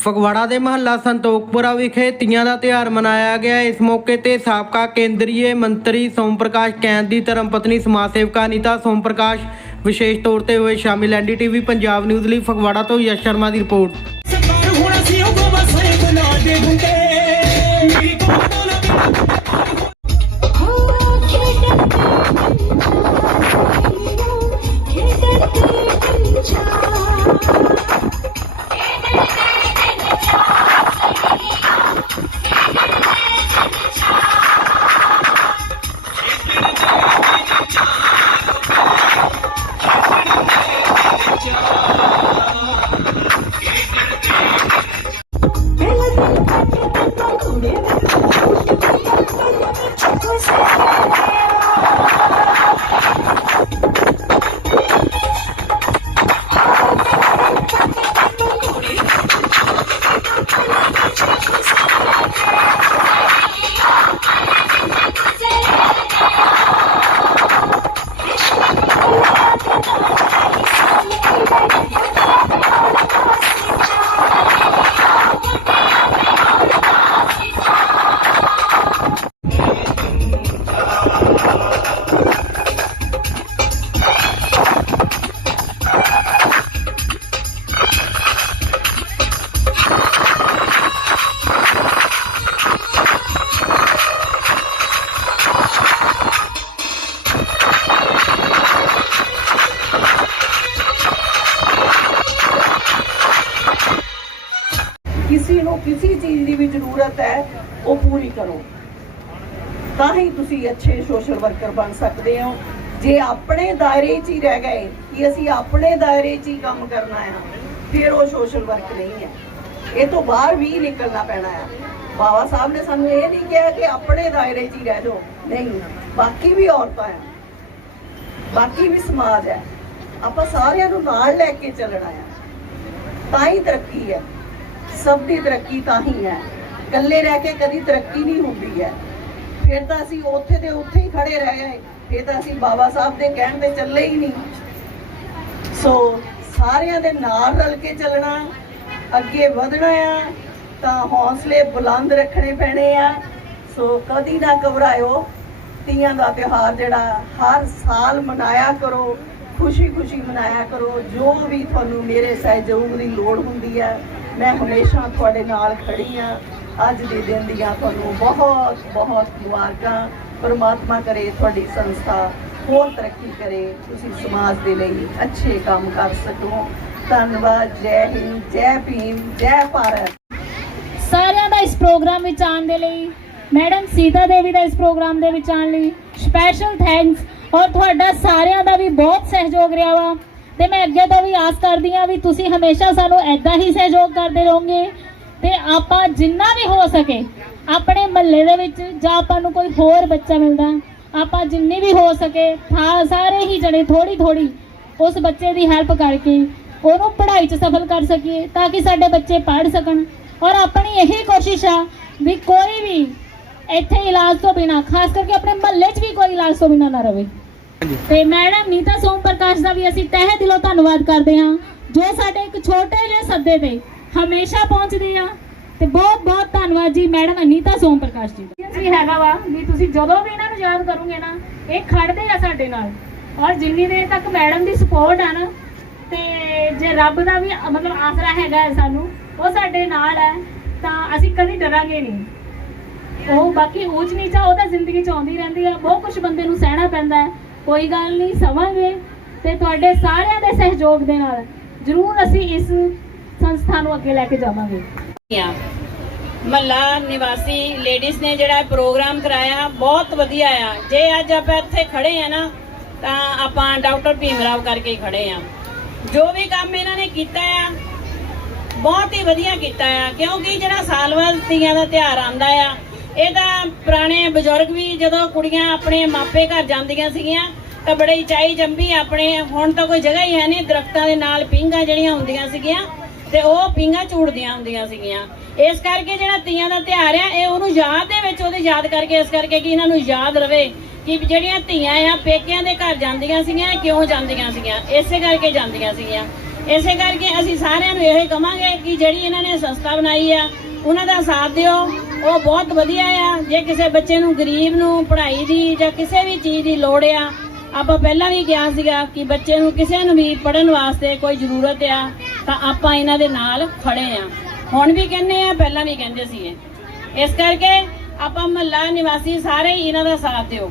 ਫਗਵਾੜਾ ਦੇ ਮਹੱਲਾ ਸੰਤੋਖਪੁਰਾ ਵਿਖੇ ਤੀਆਂ ਦਾ ਤਿਉਹਾਰ ਮਨਾਇਆ ਗਿਆ। ਇਸ ਮੌਕੇ ਤੇ ਸਾਬਕਾ ਕੇਂਦਰੀ ਮੰਤਰੀ ਸੋਮ ਪ੍ਰਕਾਸ਼ ਕੈਂਦ ਦੀ ਧਰਮ ਪਤਨੀ ਸਮਾਜ ਸੇਵਕਾ ਅਨੀਤਾ ਸੋਮ ਪ੍ਰਕਾਸ਼ ਵਿਸ਼ੇਸ਼ ਤੌਰ ਤੇ ਹੋਏ ਸ਼ਾਮਿਲ ਐਨਡੀਟੀਵੀ ਪੰਜਾਬ ਨਿਊਜ਼ ਲਈ ਫਗਵਾੜਾ ਤੋਂ ਯਸ਼ ਸ਼ਰਮਾ ਦੀ ਰਿਪੋਰਟ। ਹੁਣ ਅਸੀਂ ਉਹ ਵਸੇ ਬਣਾ ਦੇ ਹੁੰਦੇ। ਮੇਰੀ ਕੋਲ ਕਿਸੇ ਨੂੰ ਕਿਸੇ ਚੀਜ਼ ਦੀ ਵੀ ਜ਼ਰੂਰਤ ਹੈ, ਉਹ ਪੂਰੀ ਕਰੋ। ਤਾਂ ਹੀ ਤੁਸੀਂ ਅੱਛੇ ਸੋਸ਼ਲ ਵਰਕਰ ਬਣ ਸਕਦੇ ਹੋ। ਜੇ ਆਪਣੇ ਦਾਇਰੇ 'ਚ ਹੀ ਰਹਿ ਗਏ ਕਿ ਅਸੀਂ ਆਪਣੇ ਦਾਇਰੇ 'ਚ ਹੀ ਕੰਮ ਕਰਨਾ ਹੈ, ਫਿਰ ਉਹ ਸੋਸ਼ਲ ਵਰਕ ਨਹੀਂ ਹੈ। ਇਹ ਤੋਂ ਬਾਹਰ ਵੀ ਨਿਕਲਣਾ ਪੈਣਾ ਹੈ। ਬਾਬਾ ਸਾਹਿਬ ਨੇ ਸਾਨੂੰ ਇਹ ਨਹੀਂ ਕਿਹਾ ਕਿ ਆਪਣੇ ਦਾਇਰੇ 'ਚ ਹੀ ਰਹਿ ਜਾਓ। ਨਹੀਂ, ਬਾਕੀ ਵੀ ਔਰਤਾਂ ਆ ਬਾਕੀ ਵੀ ਸਮਾਜ ਹੈ। ਆਪਾਂ ਸਾਰਿਆਂ ਨੂੰ ਨਾਲ ਲੈ ਕੇ ਚੱਲਣਾ ਹੈ। ਤਾਂ ਹੀ ਤਰੱਕੀ ਹੈ। ਸਭ ਦੀ ਤਰੱਕੀ ਤਾਂ ਹੀ ਹੈ। ਇਕੱਲੇ ਰਹਿ ਕੇ ਕਦੀ ਤਰੱਕੀ ਨਹੀਂ ਹੁੰਦੀ ਹੈ। ਫਿਰ ਤਾਂ ਅਸੀਂ ਉੱਥੇ ਦੇ ਉੱਥੇ ਹੀ ਖੜੇ ਰਹਿ ਗਏ। ਫਿਰ ਤਾਂ ਅਸੀਂ ਬਾਬਾ ਸਾਹਿਬ ਦੇ ਕਹਿਣ ਤੇ ਚੱਲੇ ਹੀ ਨਹੀਂ। ਸੋ ਸਾਰਿਆਂ ਦੇ ਨਾਲ ਰਲ ਕੇ ਚੱਲਣਾ, ਅੱਗੇ ਵਧਣਾ ਆ, ਤਾਂ ਹੌਸਲੇ ਬੁਲੰਦ ਰੱਖਣੇ ਪੈਣੇ ਆ। ਸੋ ਕਦੀ ਨਾ ਘਬਰਾਇਓ। ਤੀਆਂ ਦਾ ਤਿਉਹਾਰ ਜਿਹੜਾ ਹਰ ਸਾਲ ਮਨਾਇਆ ਕਰੋ ਖੁਸ਼ੀ ਖੁਸ਼ੀ ਮਨਾਇਆ ਕਰੋ। ਜੋ ਵੀ ਤੁਹਾਨੂੰ ਮੇਰੇ ਸਹਿਯੋਗ ਦੀ ਲੋੜ ਹੁੰਦੀ ਹੈ ਮੈਂ ਹਮੇਸ਼ਾ ਤੁਹਾਡੇ ਨਾਲ ਖੜੀ ਆ। ਅੱਜ ਦੇ ਦਿਨ ਦੀਆਂ ਤੁਹਾਨੂੰ ਬਹੁਤ ਬਹੁਤ ਮੁਬਾਰਕਾਂ। ਪਰਮਾਤਮਾ ਕਰੇ ਤੁਹਾਡੀ ਸੰਸਥਾ ਹੋਰ ਤਰੱਕੀ ਕਰੇ। ਤੁਸੀਂ ਸਮਾਜ ਦੇ ਲਈ ਅੱਛੇ ਕੰਮ ਕਰ ਸਕੋ। ਧੰਨਵਾਦ, ਜੈ ਹਿੰਦ, ਜੈ ਭੀਮ, ਜੈ ਭਾਰਤ। ਸਾਰਿਆਂ ਦਾ ਇਸ ਪ੍ਰੋਗਰਾਮ ਵਿੱਚ ਆਉਣ ਦੇ ਲਈ, ਮੈਡਮ ਸੀਤਾ ਦੇਵੀ ਦਾ ਇਸ ਪ੍ਰੋਗਰਾਮ ਦੇ ਵਿੱਚ ਆਉਣ ਲਈ ਸਪੈਸ਼ਲ ਥੈਂਕਸ ਔਰ ਤੁਹਾਡਾ ਸਾਰਿਆਂ ਦਾ ਵੀ ਬਹੁਤ ਸਹਿਯੋਗ ਰਿਹਾ ਵਾ। ਤੇ ਮੈਂ ਅੱਗੇ ਤੋਂ ਵੀ ਆਸ ਕਰਦੀ ਹਾਂ ਵੀ ਤੁਸੀਂ ਹਮੇਸ਼ਾ ਸਾਨੂੰ ਐਦਾਂ ਹੀ ਸਹਿਯੋਗ ਕਰਦੇ ਰਹੋਗੇ ਤੇ ਆਪਾਂ ਜਿੰਨਾ ਵੀ ਹੋ ਸਕੇ ਆਪਣੇ ਮਹੱਲੇ ਦੇ ਵਿੱਚ ਜਾਂ ਆਪਾਂ ਨੂੰ ਕੋਈ ਹੋਰ ਬੱਚਾ ਮਿਲਦਾ, ਆਪਾਂ ਜਿੰਨੀ ਵੀ ਹੋ ਸਕੇ ਥਾ- ਸਾਰੇ ਹੀ ਜਣੇ ਥੋੜੀ ਥੋੜੀ ਉਸ ਬੱਚੇ ਦੀ ਹੈਲਪ ਕਰਕੇ ਉਹਨੂੰ ਪੜ੍ਹਾਈ 'ਚ ਸਫਲ ਕਰ ਸਕੀਏ ਤਾਂ ਕਿ ਸਾਡੇ ਬੱਚੇ ਪੜ੍ਹ ਸਕਣ। ਔਰ ਆਪਣੀ ਇਹੀ ਕੋਸ਼ਿਸ਼ ਆ ਵੀ ਕੋਈ ਵੀ ਇੱਥੇ ਇਲਾਜ ਤੋਂ ਬਿਨਾ, ਖਾਸ ਕਰਕੇ ਆਪਣੇ ਮਹੱਲੇ 'ਚ ਵੀ ਕੋਈ ਇਲਾਜ ਤੋਂ ਬਿਨਾ ਨਾ ਰਵੇ। ਤੇ ਮੈਡਮ ਨੀਤਾ ਸੋਮ ਪ੍ਰਕਾਸ਼ ਦਾ ਵੀ ਅਸੀਂ ਤਹਿ ਦਿਲੋਂ ਧੰਨਵਾਦ ਕਰਦੇ ਹਾਂ। ਜੋ ਸਾਡੇ ਇੱਕ ਛੋਟੇ ਜਿਹੇ ਸੱਦੇ ਤੇ ਹਮੇਸ਼ਾ ਪਹੁੰਚਦੇ ਆ ਤੇ ਬਹੁਤ ਬਹੁਤ ਧੰਨਵਾਦ ਜੀ ਮੈਡਮ ਅਨੀਤਾ ਸੋਮ ਪ੍ਰਕਾਸ਼ ਜੀ ਜੀ ਹੈਗਾ ਵਾ ਵੀ ਤੁਸੀਂ ਜਦੋਂ ਵੀ ਇਹਨਾਂ ਨੂੰ ਯਾਦ ਕਰੋਗੇ ਨਾ ਇਹ ਖੜਦੇ ਆ ਸਾਡੇ ਨਾਲ। ਔਰ ਜਿੰਨੀ ਦੇਰ ਤੱਕ ਮੈਡਮ ਦੀ ਸਪੋਰਟ ਆ ਨਾ ਤੇ ਜੇ ਰੱਬ ਦਾ ਵੀ ਮਤਲਬ ਆਸਰਾ ਹੈਗਾ ਸਾਨੂੰ ਉਹ ਸਾਡੇ ਨਾਲ ਹੈ ਤਾਂ ਅਸੀਂ ਕਦੀ ਡਰਾਂਗੇ ਨਹੀਂ। ਉਹ ਬਾਕੀ ਊਚ ਨੀਚਾ ਉਹ ਤਾਂ ਜ਼ਿੰਦਗੀ ਚ ਆਉਂਦੀ ਰਹਿੰਦੀ ਆ ਬਹੁਤ ਕੁਝ ਬੰਦੇ ਨੂੰ ਸਹਿਣਾ ਪੈਂਦਾ ਹੈ। ਕੋਈ ਗੱਲ ਨਹੀਂ ਸਵਾਂਗੇ ਤੇ ਤੁਹਾਡੇ ਸਾਰਿਆਂ ਦੇ ਸਹਿਯੋਗ ਦੇ ਨਾਲ ਜ਼ਰੂਰ ਅਸੀਂ ਇਸ ਸੰਸਥਾ ਨੂੰ ਅੱਗੇ ਲੈ ਕੇ ਜਾਵਾਂਗੇ। ਮੱਲਾ ਨਿਵਾਸੀ ਲੇਡੀਜ਼ ਨੇ ਜਿਹੜਾ ਪ੍ਰੋਗਰਾਮ ਕਰਾਇਆ, ਬਹੁਤ ਵਧੀਆ ਆ। ਜੇ ਅੱਜ ਆਪਾਂ ਇੱਥੇ ਖੜੇ ਆ ਨਾ, ਤਾਂ ਆਪਾਂ ਡਾਕਟਰ ਭੀਮ ਰਾਵ ਕਰਕੇ ਹੀ ਖੜੇ ਆ। ਜੋ ਵੀ ਕੰਮ ਇਹਨਾਂ ਨੇ ਕੀਤਾ ਆ, ਬਹੁਤ ਹੀ ਵਧੀਆ ਕੀਤਾ ਆ, ਕਿਉਂਕਿ ਜਿਹੜਾ ਸਾਲ ਬਾਅਦ ਤੀਆਂ ਦਾ ਤਿਉਹਾਰ ਆਉਂਦਾ ਆ ਇਹ ਤਾਂ ਪੁਰਾਣੇ ਬਜ਼ੁਰਗ ਵੀ ਜਦੋਂ ਕੁੜੀਆਂ ਆਪਣੇ ਮਾਪੇ ਘਰ ਜਾਂਦੀਆਂ ਸੀਗੀਆਂ, ਤਾਂ ਬੜੇ ਹੀ ਚਾਈ ਜੰਬੀ ਆਪਣੇ, ਹੁਣ ਤਾਂ ਕੋਈ ਜਗ੍ਹਾ ਹੀ ਹੈ ਨਹੀਂ, ਦਰਖਤਾਂ ਦੇ ਨਾਲ ਪਿੰਗਾ ਜਿਹੜੀਆਂ ਹੁੰਦੀਆਂ ਸੀਗੀਆਂ, ਤੇ ਉਹ ਪਿੰਗਾ ਝੂੜਦੀਆਂ ਹੁੰਦੀਆਂ ਸੀਗੀਆਂ। ਇਸ ਕਰਕੇ ਜਿਹੜਾ ਤੀਆਂ ਦਾ ਤਿਉਹਾਰ ਆ, ਇਹ ਉਹਨੂੰ ਯਾਦ ਦੇ ਵਿੱਚ ਉਹਦੇ ਯਾਦ ਕਰਕੇ, ਇਸ ਕਰਕੇ ਕਿ ਇਹਨਾਂ ਨੂੰ ਯਾਦ ਰਵੇ ਕਿ ਜਿਹੜੀਆਂ ਧੀਆਂ ਆ, ਪੇਕਿਆਂ ਦੇ ਘਰ ਜਾਂਦੀਆਂ ਸੀਗੀਆਂ ਕਿਉਂ ਜਾਂਦੀਆਂ ਸੀਗੀਆਂ? ਇਸੇ ਕਰਕੇ ਜਾਂਦੀਆਂ ਸੀਗੀਆਂ। ਇਸੇ ਕਰਕੇ ਅਸੀਂ ਸਾਰਿਆਂ ਨੂੰ ਇਹੋ ਹੀ ਕਵਾਂਗੇ ਕਿ ਜਿਹੜੀ ਇਹਨਾਂ ਨੇ ਸੰਸਥਾ ਬਣਾਈ ਆ, ਉਹਨਾਂ ਦਾ ਸਾਥ ਦਿਓ। ਉਹ ਬਹੁਤ ਵਧੀਆ ਆ। ਜੇ ਕਿਸੇ ਬੱਚੇ ਨੂੰ ਗਰੀਬ ਨੂੰ ਪੜ੍ਹਾਈ ਦੀ ਜਾਂ ਕਿਸੇ ਵੀ ਚੀਜ਼ ਦੀ ਲੋੜ ਆ, ਆਪਾਂ ਪਹਿਲਾਂ ਵੀ ਕਿਹਾ ਸੀਗਾ ਕਿ ਬੱਚੇ ਨੂੰ ਕਿਸੇ ਨੂੰ ਵੀ ਪੜਨ ਵਾਸਤੇ ਕੋਈ ਜ਼ਰੂਰਤ ਆ, ਤਾਂ ਆਪਾਂ ਇਹਨਾਂ ਦੇ ਨਾਲ ਖੜੇ ਆ। ਹੁਣ ਵੀ ਕਹਿੰਦੇ ਆ, ਪਹਿਲਾਂ ਵੀ ਕਹਿੰਦੇ ਸੀਗੇ। ਇਸ ਕਰਕੇ ਆਪਾਂ ਮਹੱਲਾ ਨਿਵਾਸੀ ਸਾਰੇ ਹੀ ਇਹਨਾਂ ਦਾ ਸਾਥ ਦਿਓ।